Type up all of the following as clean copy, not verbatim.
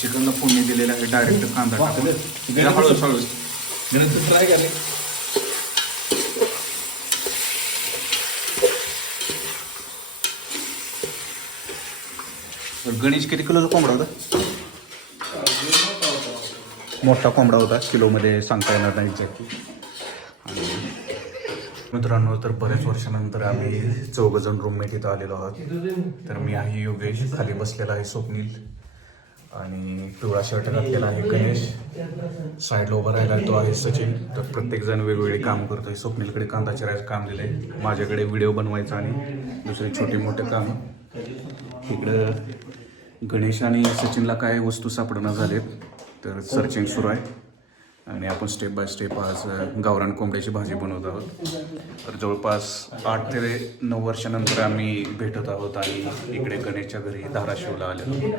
चिकनला फोडणी दिलेलं आहे. डायरेक्ट कांदा टाकून हळूहळू ट्राय करें. गणेश किती किलोचा कोंबडा होता? मोठा कोंबडा होता, किलोमध्ये सांगता येणार नाही एक्झॅक्टली. आणि मित्रांनो, तर बऱ्याच वर्षानंतर आम्ही चौघजण रूममेट इथं आलेलो आहोत. तर मी आहे योगेश, खाली बसलेला आहे स्वप्नील, आणि पिवळा शर्ट घातलेला आहे गणेश, साईडला उभा राहिला तो आहे सचिन. तर प्रत्येकजण वेगवेगळे काम करतोय. स्वप्नीलकडे कांदा चिरायचं काम दिलंय, माझ्याकडे व्हिडिओ बनवायचा आणि दुसरे छोटे मोठे काम. इकडं गणेश आणि सचिनला काय वस्तू सापडणं झालेत, तर सर्चिंग सुरू आहे. आणि आपण स्टेप बाय स्टेप आज गावरान कोंबड्याची भाजी बनवत आहोत. तर जवळपास 8 ते 9 वर्षानंतर आम्ही भेटत आहोत आणि इकडे गणेशच्या घरी धाराशिवला आलेलो.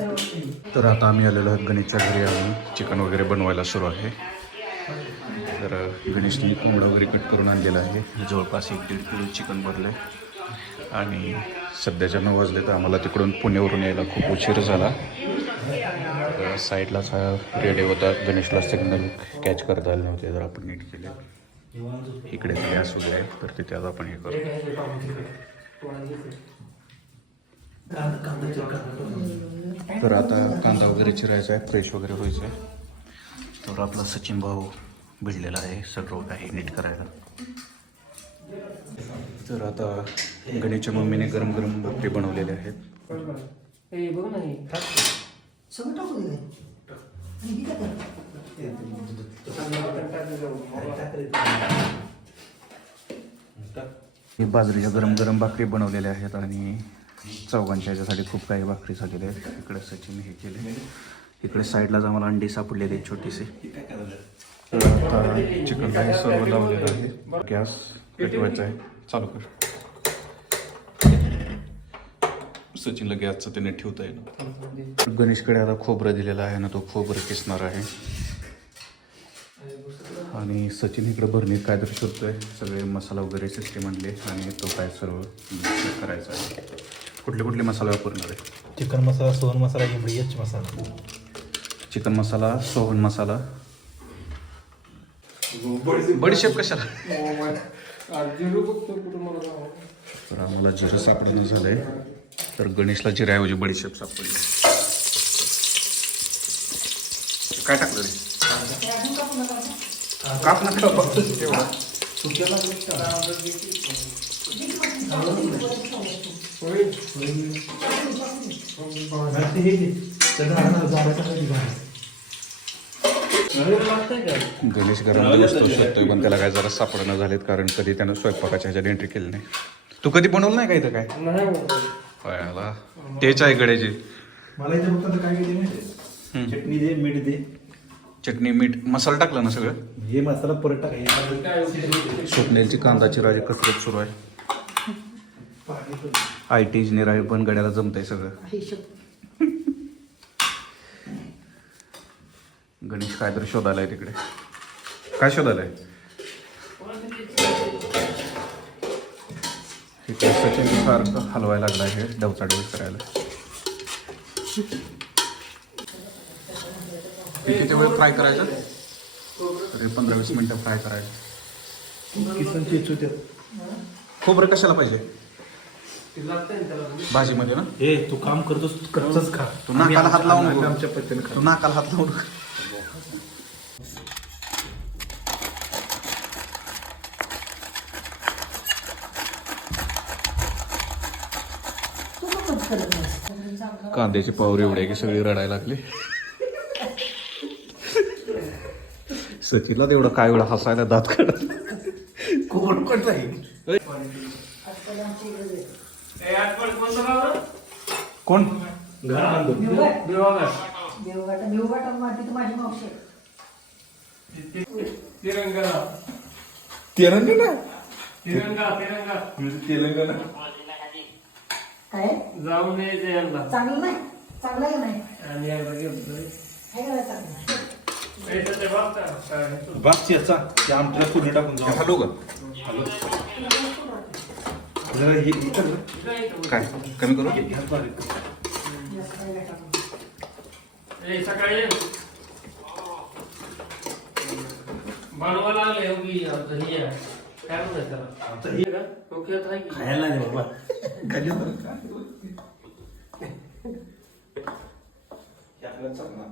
तर आता आम्ही आलेलो आहोत गणेशच्या घरी आणि चिकन वगैरे बनवायला सुरू आहे. तर गणेशने कोंबडा वगैरे कट करून आणलेला आहे. जवळपास 1-1.5 किलो चिकन भरलं आहे. आणि सध्याच्या 9 वाजले तर आम्हाला तिकडून पुण्यावरून यायला खूप उशीर झाला. साईडलाच हा रेडे होता. गणेशला सिग्नल कॅच करता आले नव्हते, जर आपण नीट केले. इकडे गॅस वगैरे आहे, तर तिथे आता आपण हे करू. तर आता कांदा वगैरे चिरायचा आहे, फ्रेश वगैरे व्हायचं आहे. तर आपला सचिन भाऊ भिडलेला आहे सगळं काही नीट करायला. तर आता गणेशच्या मम्मीने गरम गरम भाकरी बनवलेले आहेत. सगळं टाकू दे. बाजरीच्या गरम गरम भाकरी बनवलेल्या आहेत आणि चौघांच्या ह्याच्यासाठी खूप काही भाकरी झालेल्या आहेत. इकडे सचिन हे केले. इकडे साईडलाच आम्हाला अंडी सापडलेली आहेत छोटीशी. तर आता चिकनला हे सर्व लावलेलं आहे. गॅस पेटवायचा आहे, चालू कर. सचिनला गॅसचं त्याने ठेवता येईल. गणेशकडे आता खोबरं दिलेलं आहे ना, तो खोबरं किसणार आहे. आणि सचिन इकडे भरणीत काय तर शोधतोय. सगळे मसाला वगैरे सिस्टीम आणले आणि तो काय सर्व करायचा आहे. कुठले कुठले मसाले वापरणार आहे? चिकन मसाला, सोहन मसाला, इमडीएच मसाला. चिकन मसाला, सोहन मसाला, बडीशेप कशाला? तर आम्हाला जिरं सापडणं झालंय. तर गणेशला जिऱ्याऐवजी बडीशेप सापडली. काय टाकलं रे? काप नका फक्त तेवढा. गणेश गरम दिवस तो शोधतोय, पण त्याला काय जरा सापडणं झालेत, कारण कधी त्यानं स्वयंपाकाच्या ह्याच्यात एंट्री केली नाही. तू कधी बनवलं नाही का इथं काय? व्हायला तेच आहे गड्याचे. मला इथे फक्त काय केले माहिती, चटणी दे, मीठ दे. चटणी मीठ मसाला टाकला ना सगळं. हे मसाला परत टाकायचा. स्वप्नेलची कांदाची राजी कसरत सुरू आहे. IT इंजिनियर आहे, पण गड्याला जमतंय सगळं. गणेश काय तरी शोधायला आहे तिकडे. काय शोधायला आहे? इकडे सचिन सारखं हलवायला लागला आहे, डवचा डवच करायला. किती वेळ फ्राय करायचं? तरी 15-20 मिनटं फ्राय करायचं. किसन चेचू. खोबरं कशाला पाहिजे भाजीमध्ये ना? ए तू काम करतोस, कच्चच खा. तू नाकाला हात लावून नको. आमच्या पद्धतीने खा. तू नाकाला हात लावून नको. कांद्याची पावर एवढी की सगळी रडायला लागली. सचिनला तेवढं काय एवढं हसायला दात काढत. कोण कोण जाईल? कोण? घर बांधून तेलंगणा. तेलंगणा काय जाऊन यायचं चांगलं नाही, चांगलं आहे नाही. आणि एकदा घेतलं आहे का नाही चांगलं? पैसे ते बघता बागची याचा ते आमच्या पुढे टाकून जाऊ. हॅलो का? हॅलो जरा हे कर. काय कमी करू? ए, सकाळी ये. बनवा लागले उभी आता ही आहे. काय म्हणतात त्याला? आता हे का? डोक्यात आहे की? खायला नाही बाबा खाली बरं का? हे आपल्याला चालणार